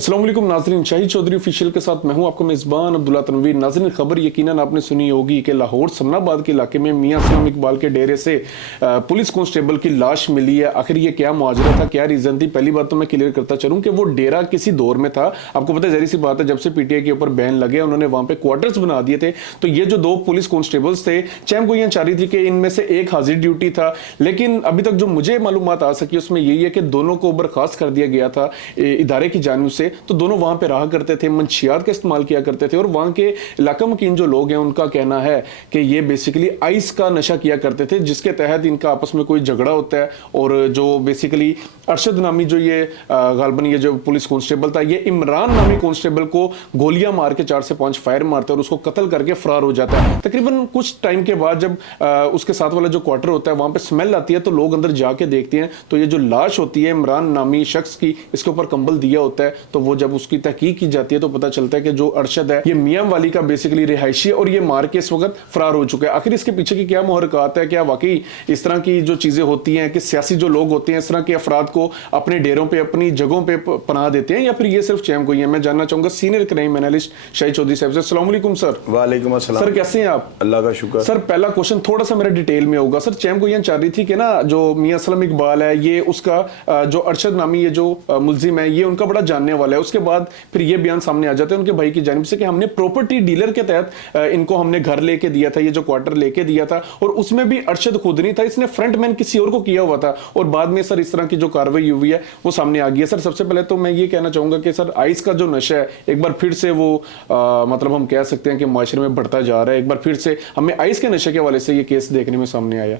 अस्सलाम वालेकुम नाज़रीन, शाहिद चौधरी ऑफिशियल के साथ मैं हूं आपका मेज़बान अब्दुल्ला तनवीर। नाज़रीन, खबर यकीनन आपने सुनी होगी कि लाहौर समनाबाद के इलाके में मियां असलम इकबाल के डेरे से पुलिस कांस्टेबल की लाश मिली है। आखिर ये क्या मुआजरा था, क्या रीज़न थी? पहली बात तो मैं क्लियर करता चलूँ कि वो डेरा किसी दौर में था। आपको पता है, जहरी सी बात है, जब से पीटीआई के ऊपर बैन लगे उन्होंने वहां पे क्वार्टर्स बना दिए थे। तो ये जो दो पुलिस कांस्टेबल्स थे, चैम गोइयां चाह रही थी कि इनमें से एक हाजिर ड्यूटी था, लेकिन अभी तक जो मुझे मालूमात आ सकी उसमें यही है कि दोनों को बर्खास्त कर दिया गया था इदारे की जानिब से। तो दोनों वहां पे रहा करते थे, मंशियात का इस्तेमाल किया करते थे, और वहां के इलाका मकीन जो लोग हैं उनका कहना है कि ये बेसिकली आइस का नशा किया करते थे, जिसके तहत इनका आपस में कोई झगड़ा होता है। और जो बेसिकली अरशद नामी जो ये गालबन ये जो पुलिस कांस्टेबल था, ये इमरान नामी कांस्टेबल को गोलियां मार के 4 से 5 फायर मारता है और उसको कत्ल करके फरार हो जाता है। तकरीबन कुछ टाइम के बाद जब उसके साथ वाला जो क्वार्टर होता है वहां पे स्मेल आती है, तो लोग अंदर जाके देखते हैं तो ये जो लाश होती है इमरान नामी शख्स की, इसके ऊपर कंबल दिया होता है। तो वो जब उसकी तहकीक की जाती है तो पता चलता है कि जो अरशद है ये मियां वाली का बेसिकली रिहायशी है और ये मार के इस वक्त फरार हो चुका है। आखिर इसके पीछे की क्या मुहरकात है? क्या वाकई इस तरह की जो चीजें होती हैं कि सियासी जो लोग होते हैं इस तरह के अफराद को अपने डेरों पे, अपनी जगहों पे पनाह देते हैं, या फिर ये सिर्फ चैम गोई है? मैं जानना चाहूंगा senior crime analyst Shahid Chaudhary साहब से। अस्सलाम वालेकुम सर। वालेकुम अस्सलाम सर, कैसे हैं आप? अल्लाह का शुक्र। सर, पहला क्वेश्चन थोड़ा सा मेरा डिटेल में होगा। सर, चैम गोइयां चाह रही थी कि ना जो मियां असलम इकबाल है ये उसका जो अरशद नामी ये जो मुलजिम है ये उनका बड़ा जानने वाला है। उसके बाद फिर ये बयान सामने आ जाते हैं उनके भाई की जानिब से कि हमने प्रॉपर्टी डीलर के तहत इनको हमने घर लेके दिया था, ये जो क्वार्टर लेके दिया था, और उसमें भी अरशद खुद नहीं था, इसने फ्रंटमैन किसी और को किया हुआ था। और बाद में सर इस तरह की जो कार्रवाई हुई है वो सामने आ गई है। सर, सबसे पहले तो मैं ये कहना चाहूंगा कि सर आइस का जो नशा है एक बार फिर से वो मतलब हम कह सकते हैं कि माशरे में बढ़ता जा रहा है। एक बार फिर से हमें आइस के नशे के हवाले से ये केस देखने में सामने आया।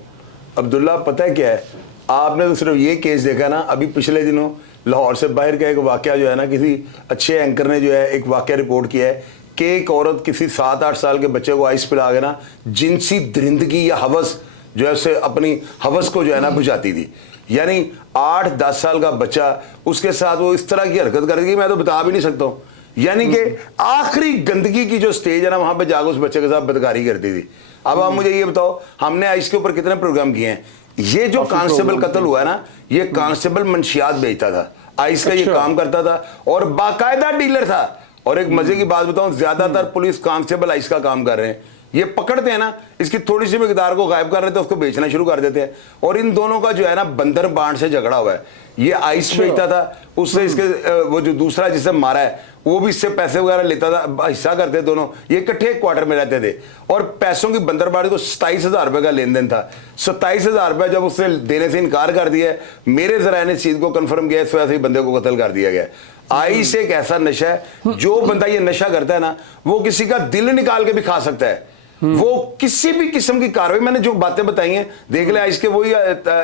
अब्दुल्ला, पता है क्या है, आपने तो सिर्फ ये केस देखा ना, अभी पिछले दिनों लाहौर से बाहर का एक वाकया जो है ना, किसी अच्छे एंकर ने जो है एक वाकया रिपोर्ट किया है कि एक औरत किसी 7-8 साल के बच्चे को आइस पिला के ना जिनसी दरिंदगी या हवस जो है उससे अपनी हवस को जो है ना बुझाती थी। यानी 8-10 साल का बच्चा, उसके साथ वो इस तरह की हरकत करेगी, मैं तो बता भी नहीं सकता हूँ। यानी कि आखिरी गंदगी की जो स्टेज है ना, वहां पे जाकर उस बच्चे के साथ बदकारी करती थी। अब आप मुझे ये बताओ, हमने आइस के ऊपर कितने प्रोग्राम किए हैं? ये जो कांस्टेबल कत्ल हुआ है ना, ये कांस्टेबल मंशियात बेचता था, आइस का ये काम करता था और बाकायदा डीलर था। और एक मजे की बात बताऊं, ज्यादातर पुलिस कांस्टेबल आइस का काम कर रहे हैं। ये पकड़ते हैं ना, इसकी थोड़ी सी मिकदार को गायब कर रहे थे, उसको बेचना शुरू कर देते हैं। और इन दोनों का जो है ना बंदर बांट से झगड़ा हुआ है। ये आइस बेचता था, उससे इसके वो जो दूसरा जिसे मारा है वो भी इससे पैसे वगैरह लेता था, हिस्सा करते दोनों। ये इकट्ठे क्वार्टर में रहते थे और पैसों की बंदरबाड़ी को 27,000 रुपए का लेन देन था। 27,000 रुपए जब उससे देने से इनकार कर दिया, मेरे जरा ने इस चीज को कंफर्म किया, इस वजह से बंदे को कत्ल कर दिया गया। आइस एक ऐसा नशा है, जो बंदा ये नशा करता है ना, वो किसी का दिल निकाल के भी खा सकता है। वो किसी भी किस्म की कार्रवाई, मैंने जो बातें बताई हैं देख ले, आइस के वही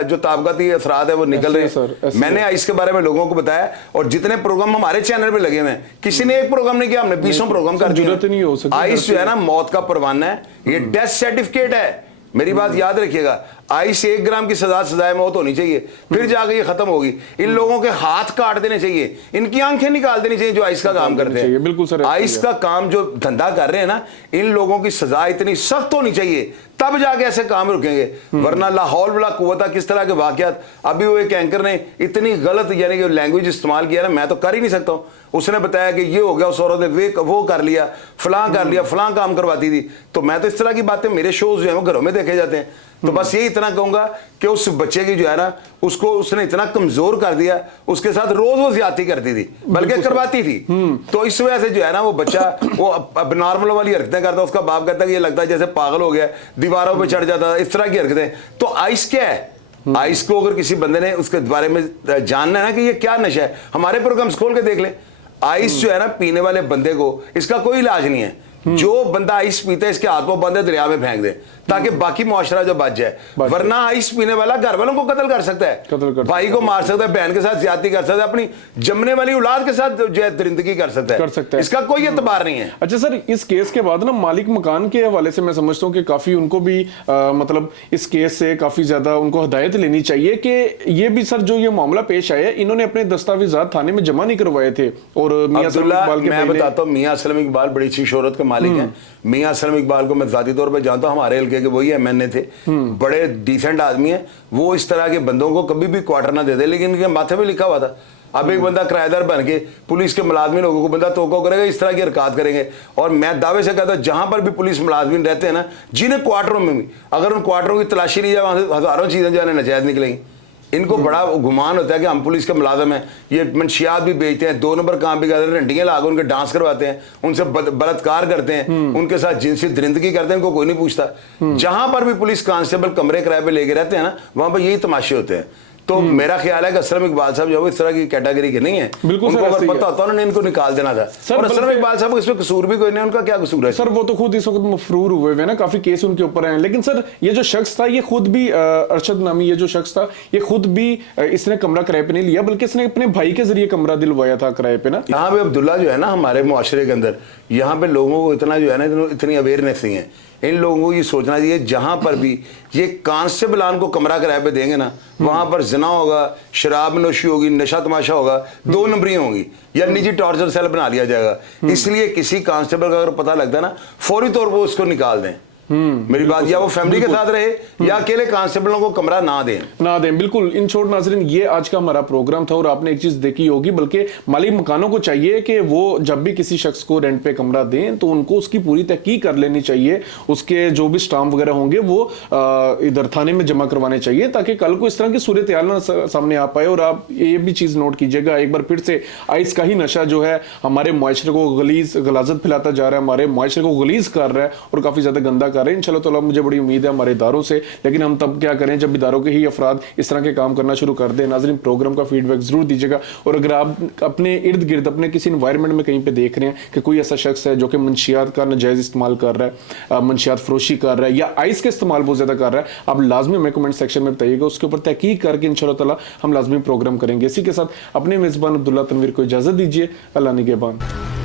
जो ताबकाती असरात है वो निकल रहे हैं। मैंने आइस के बारे में लोगों को बताया, और जितने प्रोग्राम हमारे चैनल पे लगे हुए हैं, किसी ने एक प्रोग्राम नहीं किया, हमने 20 प्रोग्राम कर दिए। आइस जो है ना मौत का परवाना है, ये डेथ सर्टिफिकेट है। मेरी बात याद रखिएगा, आइस 1 ग्राम की सजाए मौत होनी चाहिए, फिर जाके ये खत्म होगी। इन लोगों के हाथ काट देने चाहिए, इनकी आंखें निकाल देनी चाहिए जो आइस का काम करते हैं। बिल्कुल सर, आइस का काम जो धंधा कर रहे हैं ना, इन लोगों की सजा इतनी सख्त होनी चाहिए, तब जाके ऐसे काम रुकेंगे, वरना लाहौल वाला कुव्वता किस तरह के वाकयात। अभी वो एक एंकर ने इतनी गलत यानी कि लैंग्वेज इस्तेमाल किया ना, मैं तो कर ही नहीं सकता हूं। उसने बताया कि ये हो गया, उस औरत ने वो कर लिया, फलां कर लिया, फलां काम करवाती थी। तो मैं तो इस तरह की बातें, मेरे शोज जो है वो घरों में देखे जाते हैं। तो बस यही इतना कहूंगा कि उस बच्चे की जो है ना, उसको उसने इतना कमजोर कर दिया, उसके साथ रोज वो ज्यादती करती थी, बल्कि करवाती थी। तो इस वजह से जो है ना वो बच्चा वो अब नॉर्मल वाली हरकतें करता, उसका बाप कहता है कि ये लगता है जैसे पागल हो गया, दीवारों पे चढ़ जाता, इस तरह की हरकतें। तो आइस क्या है? आइस को अगर किसी बंदे ने उसके बारे में जानना है ना कि ये क्या नशा है, हमारे प्रोग्राम्स खोल के देख ले। आइस जो है ना, पीने वाले बंदे को इसका कोई इलाज नहीं है, जो बंदा आइस पीता है इसके हाथ में बंद है, दरिया में फेंक दे ताकि बाकी मुआशरा जो बच जाए। वरना आइस पीने वाला घर वालों को कत्ल कर सकता है, भाई को मार सकता है, बहन के साथ ज्यादती कर सकता है, अपनी जमने वाली औलाद के साथ जो है दरिंदगी कर सकता है। इसका कोई एतबार नहीं है। अच्छा सर, इस केस के बाद ना मालिक मकान के हवाले से मैं समझता हूँ कि काफी उनको भी मतलब इस केस से काफी ज्यादा उनको हिदायत लेनी चाहिए कि ये भी सर जो ये मामला पेश आया, इन्होंने अपने दस्तावेजात थाने में जमा नहीं करवाए थे। और मियां असलम इकबाल के मैं बताता हूँ, मियां असलम इकबाल बड़ी अच्छी शोहरत के मालिक हैं। मियां असलम इकबाल को मैं जाती तौर पर जानता हूँ, हमारे हल्के के वही एमएनए थे, बड़े डिसेंट आदमी हैं। वो इस तरह के बंदों को कभी भी क्वार्टर ना दे दे, लेकिन इनके माथे पे लिखा हुआ था अब एक बंदा किराएदार बन के पुलिस के मुलाजमिन लोगों को बंदा तोको करेगा, इस तरह की हरकत करेंगे। और मैं दावे से कहता हूं जहां पर भी पुलिस मुलाजमिन रहते हैं ना, जिन्हें क्वार्टरों में भी अगर उन क्वार्टरों की तलाशी ली जाए, वहां से हजारों चीजें जो है नजायज निकलेंगी। इनको बड़ा गुमान होता है कि हम पुलिस के मुलाजम हैं, ये मंशियात भी बेचते हैं, 2 नंबर काम भी करते हैं, रंडियां लाकर उनके डांस करवाते हैं, उनसे बलात्कार करते हैं, उनके साथ जिनसी दरिंदगी करते हैं, इनको कोई नहीं पूछता। जहां पर भी पुलिस कांस्टेबल कमरे किराए पे लेके रहते हैं ना, वहां पर यही तमाशे होते हैं। तो मेरा ख्याल है कि असलम इकबाल साहब जो इस तरह की कैटेगरी के नहीं है, उनको अगर पता होता उन्होंने इनको निकाल देना था। और असलम इकबाल साहब इसमें कसूर भी कोई नहीं, उनका क्या कसूर है सर? वो तो खुद इस वक्त मफरूर हुए हुए ना, काफी केस उनके ऊपर हैं। लेकिन सर ये जो शख्स था, ये खुद भी अरशद नामी ये जो शख्स था, ये खुद भी इसने कमरा किराए पे नहीं लिया, बल्कि इसने अपने भाई के जरिए कमरा दिलवाया था किराए पे ना। यहाँ पे अब्दुल्ला जो है ना, हमारे मुआशरे के अंदर यहाँ पे लोगों को इतना जो है ना, इतनी अवेयरनेस नहीं है। इन लोगों को ये सोचना चाहिए जहां पर भी ये कांस्टेबल को कमरा किराए पे देंगे ना, वहां पर जिना होगा, शराब नोशी होगी, नशा तमाशा होगा, 2 नंबरियां होंगी या निजी टॉर्चर सेल बना लिया जाएगा। इसलिए किसी कांस्टेबल का अगर पता लगता है ना, फौरी तौर पर उसको निकाल दें। मेरी बात, या वो फैमिली के साथ रहे या अकेले कांस्टेबलों को कमरा ना दें। बिल्कुल। इन शॉर्ट नाज़रीन, ये आज का हमारा प्रोग्राम था। और आपने एक चीज देखी होगी, बल्कि मालिक मकानों को चाहिए कि वो जब भी किसी शख्स को रेंट पे कमरा दें तो उनको उसकी पूरी तहकीक कर लेनी चाहिए, उसके जो भी स्टाम्प वगैरह होंगे वो इधर थाने में जमा करवाने चाहिए, ताकि कल को इस तरह की सूरत हाल ना सामने आ पाए। और आप ये भी चीज नोट कीजिएगा एक बार फिर से, आइस का ही नशा जो है हमारे मुआशरे को गलाजत फैलाता जा रहा है, हमारे मुआशरे को गलीज कर रहा है और काफी ज्यादा गंदा कर रहा है। इंशाल्लाह ताला मुझे बड़ी उम्मीद है हमारे इदारों से, लेकिन हम तब क्या करें जब इदारों के ही अफराद इस तरह के काम करना शुरू कर दें। नाज़रीन, प्रोग्राम का फीडबैक जरूर दीजिएगा। और अगर आप अपने इर्द गिर्द अपने किसी इन्वायरमेंट में कहीं पे देख रहे हैं कि कोई ऐसा शख्स है जो कि मंशियात का नाजायज इस्तेमाल कर रहा है, मंशियात फरोशी कर रहा है या आइस का इस्तेमाल बहुत ज्यादा कर रहा है, आप लाजमी हमें कमेंट सेक्शन में बताइएगा। उसके ऊपर तहकीक करके इंशाल्लाह ताला हम लाजमी प्रोग्राम करेंगे। इसी के साथ अपने मेजबान अब्दुल्ला तनवीर को इजाजत दीजिए। अल्लाह निगहबान।